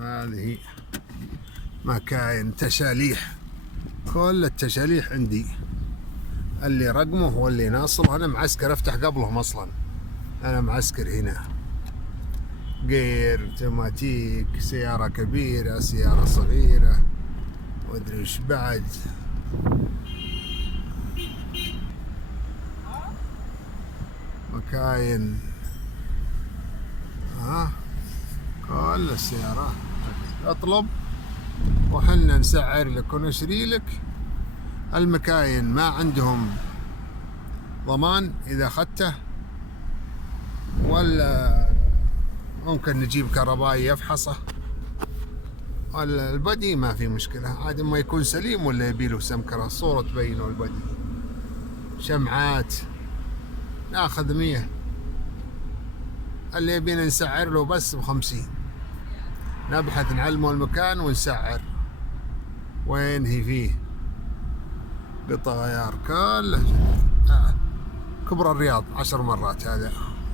هذه مكاين تشاليح، كل التشاليح عندي، اللي رقمه واللي ناصره. أنا معسكر أفتح قبلهم أصلا، أنا معسكر هنا. غير تماتيك، سيارة كبيرة، سيارة صغيرة، وأدري وش بعد. مكاين كل السيارات. اطلب وحنا نسعر لك ونشري لك. المكاين ما عندهم ضمان إذا أخذته، ولا ممكن نجيب كهربائي يفحصه، ولا البدي ما في مشكلة عاد، ما يكون سليم ولا يبيله سمكرة صورة تبينه البدي. شمعات ناخذ 100، اللي يبينا نسعر له بس ب50. نبحث نعلمه المكان ونسعر. وين هي فيه قطع غيار كله كبر الرياض 10 مرات. هذا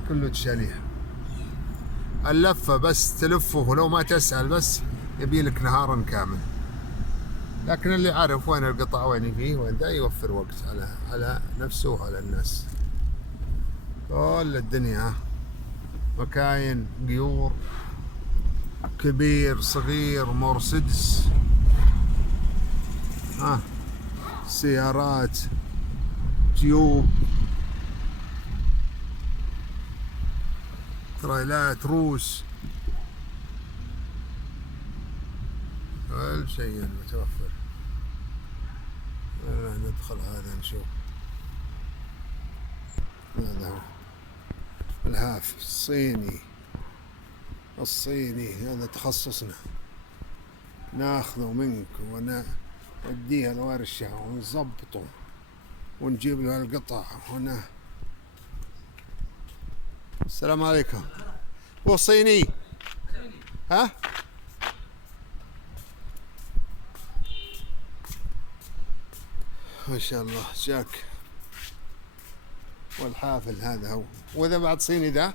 كله تشاليح. اللفة بس تلفه، ولو ما تسأل بس يبيلك نهارا كامل. لكن اللي عارف وين القطع وين فيه وين ذا يوفر وقت على نفسه وعلى الناس. كل الدنيا مكاين قيور، كبير صغير، مرسيدس، سيارات، تيوب، تريلات، روس، كل شيء متوفر. ندخل هذا نشوف. هذا هو الهاف الصيني، هذا تخصصنا، ناخذه منك ونوديها لورشة ونظبطه ونجيب له القطع هنا. السلام عليكم. هو صيني؟ ها؟ ما شاء الله جاك. والحافل هذا هو، وإذا بعد صيني ذا